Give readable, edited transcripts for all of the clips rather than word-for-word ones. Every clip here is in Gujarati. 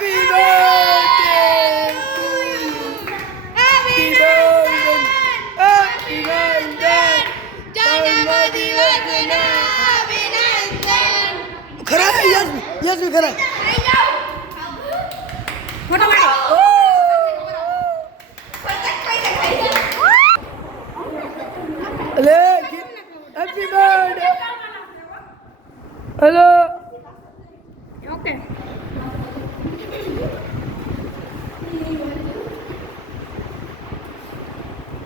Happy birthday to you. Happy birthday. Happy birthday. જન્મદિવસના અભિનંદન. ખરા યસ ખરા. ફોટો પાડો. અલે હેપી બર્થડે. હેલો. ઓકે.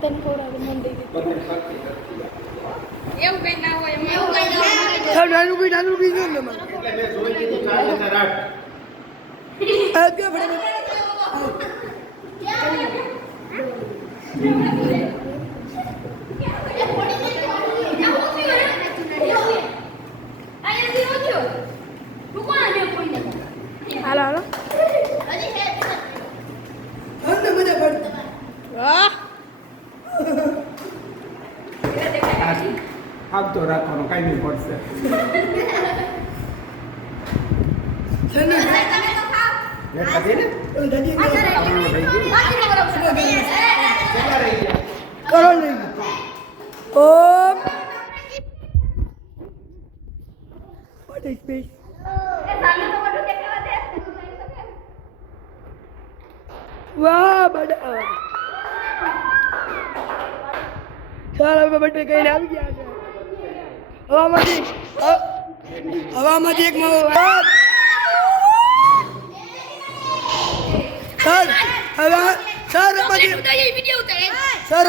તન કોડા મંડે એવું કઈ ના હોય એવું કઈ ના હોય નાનું કઈ જો ને મને એટલે મે જોઈ લીધું 4008 આ કે હાલો હંને મજા પડી વાહ આપ તો રાખવાનો કઈ નહીં પડશે ચલો કરો નહીં ઓમ what is this વાહ બડા સારા બર્થડે કઈને આવી ગયા છે હવામાંથી એક સર હવે સર વિડિયો ઉતારે સર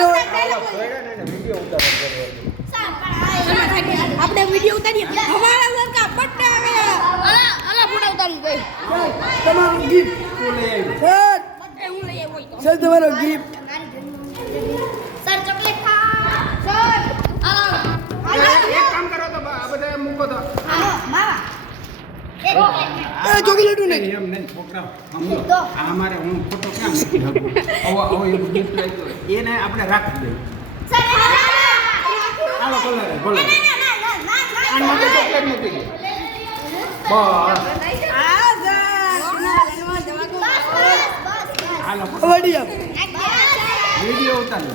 આપણે વિડિયો ઉતારીએ હમારા સર કા બર્થડે આ ગયા અલા ફોટો ઉતારી ગઈ તમારો ગિફ્ટ સર હું લઈ આવ્યો સર તમારો ગિફ્ટ સર ચોકલેટ ખા સર એક કામ કરો તો આ બધા મૂકો તો એ ચોકલેટ નહીં એમ નહીં છોકરા આ અમારે હું ફોટો ક્યાં મૂકી શકું આવો એક ગિફ્ટ લાગ્યો એને આપણે રાખી દઈએ હાલો બોલો આ માટે ચોકલેટ મૂકી દે બસ હાલો વડી આપ વિડિયો ઉતારો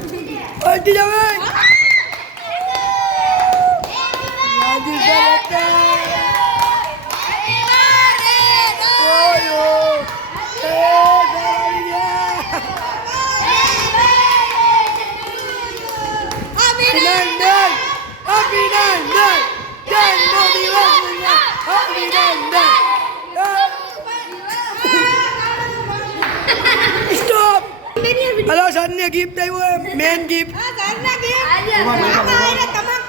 વડી જાવે રાજુ સરતા હેલો સર ને ગિફ્ટ આવ્યો મેન ગિફ્ટ સર ના ગિફ્ટ તમામ